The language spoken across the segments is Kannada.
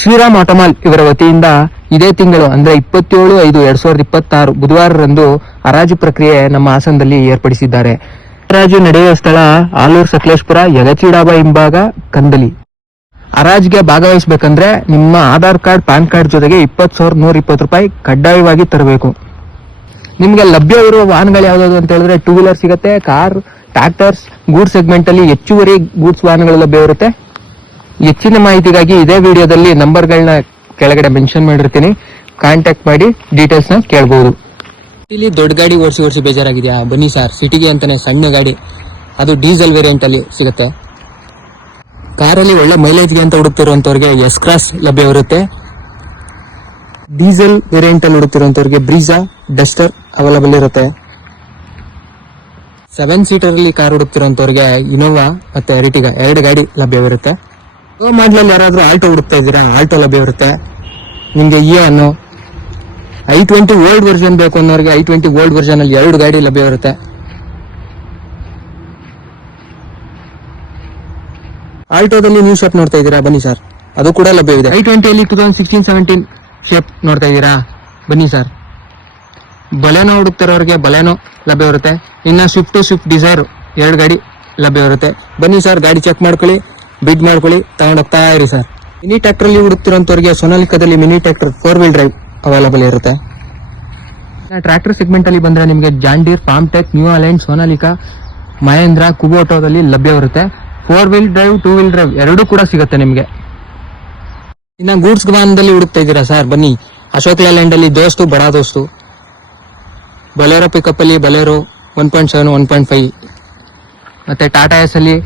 ಶ್ರೀರಾಮ್ ಆಟೋಮಾಲ್ ಇವರ ವತಿಯಿಂದ ಇದೇ ತಿಂಗಳು ಅಂದ್ರೆ 27/5/2026 ಬುಧವಾರರಂದು ಹರಾಜು ಪ್ರಕ್ರಿಯೆ ನಮ್ಮ ಹಾಸನದಲ್ಲಿ ಏರ್ಪಡಿಸಿದ್ದಾರೆ. ಹರಾಜು ನಡೆಯುವ ಸ್ಥಳ ಆಲೂರು ಸಕಲೇಶಪುರ ಯಗಚಿಡಾಬಾ ಹಿಂಭಾಗ ಕಂದಲಿ. ಹರಾಜ್ಗೆ ಭಾಗವಹಿಸಬೇಕಂದ್ರೆ ನಿಮ್ಮ ಆಧಾರ್ ಕಾರ್ಡ್ ಪ್ಯಾನ್ ಕಾರ್ಡ್ ಜೊತೆಗೆ 20,120 ರೂಪಾಯಿ ಕಡ್ಡಾಯವಾಗಿ ತರಬೇಕು. ನಿಮ್ಗೆ ಲಭ್ಯ ಇರುವ ವಾಹನಗಳು ಯಾವ್ದಾದ್ರು ಅಂತ ಹೇಳಿದ್ರೆ 2 ವೀಲರ್ ಸಿಗುತ್ತೆ, ಕಾರ್, ಟ್ರಾಕ್ಟರ್ಸ್, ಗೂಡ್ಸ್ ಸೆಗ್ಮೆಂಟ್ ಅಲ್ಲಿ ಹೆಚ್ಚುವರಿ ಗೂಡ್ಸ್ ವಾಹನಗಳು ಲಭ್ಯ ಇರುತ್ತೆ. ಹೆಚ್ಚಿನ ಮಾಹಿತಿಗಾಗಿ ಇದೇ ವಿಡಿಯೋದಲ್ಲಿ ನಂಬರ್ಗಳನ್ನ ಕೆಳಗಡೆ ಮೆನ್ಷನ್ ಮಾಡಿರ್ತೀನಿ, ಕಾಂಟ್ಯಾಕ್ಟ್ ಮಾಡಿ ಡೀಟೇಲ್ಸ್ ನ ಕೇಳಬಹುದು. ಇಲ್ಲಿ ದೊಡ್ಡ ಗಾಡಿ ಓಡಿಸಿ ಬೇಜಾರಾಗಿದೆಯಾ? ಬನ್ನಿ ಸರ್, ಸಿಟಿಗೆ ಅಂತಾನೆ ಸಣ್ಣ ಗಾಡಿ, ಅದು ಡೀಸೆಲ್ ವೇರಿಯಂಟ್ ಅಲ್ಲಿ ಸಿಗುತ್ತೆ. ಕಾರಲ್ಲಿ ಒಳ್ಳೆ ಮೈಲೇಜ್ಗೆ ಅಂತ ಹುಡುಕ್ತಿರುವಂತವ್ರಿಗೆ ಎಸ್ ಕ್ರಾಸ್ ಲಭ್ಯವಿರುತ್ತೆ. ಡೀಸೆಲ್ ವೇರಿಯಂಟ್ ಅಲ್ಲಿ ಹುಡುಕ್ತಿರುವಂತವ್ರಿಗೆ ಬ್ರೀಜಾ, ಡಸ್ಟರ್ ಅವೈಲಬಲ್ ಇರುತ್ತೆ. 7 ಸೀಟರ್ ಅಲ್ಲಿ ಕಾರ್ ಹುಡುಕ್ತಿರುವಂತವ್ರಿಗೆ ಇನೋವಾ ಮತ್ತೆ ಎರಿಟಿಗಾ 2 ಗಾಡಿ ಲಭ್ಯವಿರುತ್ತೆ. ಮಾಡಲಲ್ಲಿ ಯಾರಾದ್ರೂ ಆಲ್ಟೋ ಹುಡುಕ್ತಾ ಇದ್ದೀರಾ? ಆಲ್ಟೋ ಲಭ್ಯವಿರುತ್ತೆ. ನಿಮ್ಗೆ ಇಯಾನು i20 ಓಲ್ಡ್ ವರ್ಷನ್ ಬೇಕು ಅನ್ನೋರಿಗೆ i20 ಓಲ್ಡ್ ವರ್ಷನ್ ಅಲ್ಲಿ 2 ಗಾಡಿ ಲಭ್ಯವಿರುತ್ತೆ. ಆಲ್ಟೋದಲ್ಲಿ ನ್ಯೂ ಶೇಪ್ ನೋಡ್ತಾ ಇದ್ದೀರಾ? ಬನ್ನಿ ಸರ್, ಅದು ಕೂಡ ಲಭ್ಯವಿದೆ. i20 ಅಲ್ಲಿ 2016-17 ಶೇಪ್ ನೋಡ್ತಾ ಇದ್ದೀರಾ? ಬನ್ನಿ ಸರ್. ಬಲೆನೋ ಹುಡುಕ್ತಿರೋರಿಗೆ ಬಲೆನೋ ಲಭ್ಯವಿರುತ್ತೆ. ಇನ್ನ ಸ್ವಿಫ್ಟ್ ಡಿಸೈರ್ 2 ಗಾಡಿ ಲಭ್ಯವಿರುತ್ತೆ. ಬನ್ನಿ ಸರ್, ಗಾಡಿ ಚೆಕ್ ಮಾಡ್ಕೊಳ್ಳಿ, ಬಿಡ್ ಮಾಡ್ಕೊಳ್ಳಿ, ತಗೊಂಡೋಗ್ತಾ ಇರಿ ಸರ್. ಮಿನಿ ಟ್ರ್ಯಾಕ್ಟರ್ ಅಲ್ಲಿ ಹುಡುಕ್ತಿರೋಂಥವ್ರಿಗೆ ಸೊನಾಲಿಕಾದಲ್ಲಿ mini tractor 4 wheel drive available ಇರುತ್ತೆ. ಟ್ರ್ಯಾಕ್ಟರ್ ಸೆಗ್ಮೆಂಟ್ ಅಲ್ಲಿ ಬಂದ್ರೆ ನಿಮಗೆ John Deere, Farmtrac, New Holland, Sonalika, Mahindra, ಕುಬೋಟೋದಲ್ಲಿ ಲಭ್ಯವಿರುತ್ತೆ. 4 ವೀಲ್ ಡ್ರೈವ್, 2 ವೀಲ್ ಡ್ರೈವ್ 2 ಕೂಡ ಸಿಗುತ್ತೆ ನಿಮಗೆ. ಇನ್ನ ಗೂಡ್ಸ್ ವಾಹನದಲ್ಲಿ ಹುಡುಕ್ತಾ ಇದ್ದೀರಾ ಸರ್? ಬನ್ನಿ, ಅಶೋಕ್ ಲೇಲ್ಯಾಂಡ್ ಅಲ್ಲಿ ದೋಸ್ತು, ಬಡಾ ದೋಸ್ತು, ಬೊಲೆರೋ ಪಿಕಪ್ ಅಲ್ಲಿ ಬೊಲೆರೋ 1.7, 1.5, ಮತ್ತೆ ಟಾಟಾ ಎಸ್ ಅಲ್ಲಿ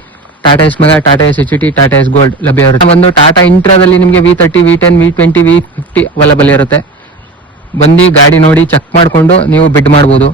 Tata Ace mega, Tata Ace HT, Tata Ace gold ಲಭ್ಯವಿರುತ್ತೆ. ಒಂದು ಟಾಟಾ ಇಂಟ್ರಾದಲ್ಲಿ ನಿಮಗೆ V30, V10, V20, V50 available ಇರುತ್ತೆ. ಬಂದು ಗಾಡಿ ನೋಡಿ ಚೆಕ್ ಮಾಡ್ಕೊಂಡು ನೀವು ಬಿಡ್ ಮಾಡಬಹುದು.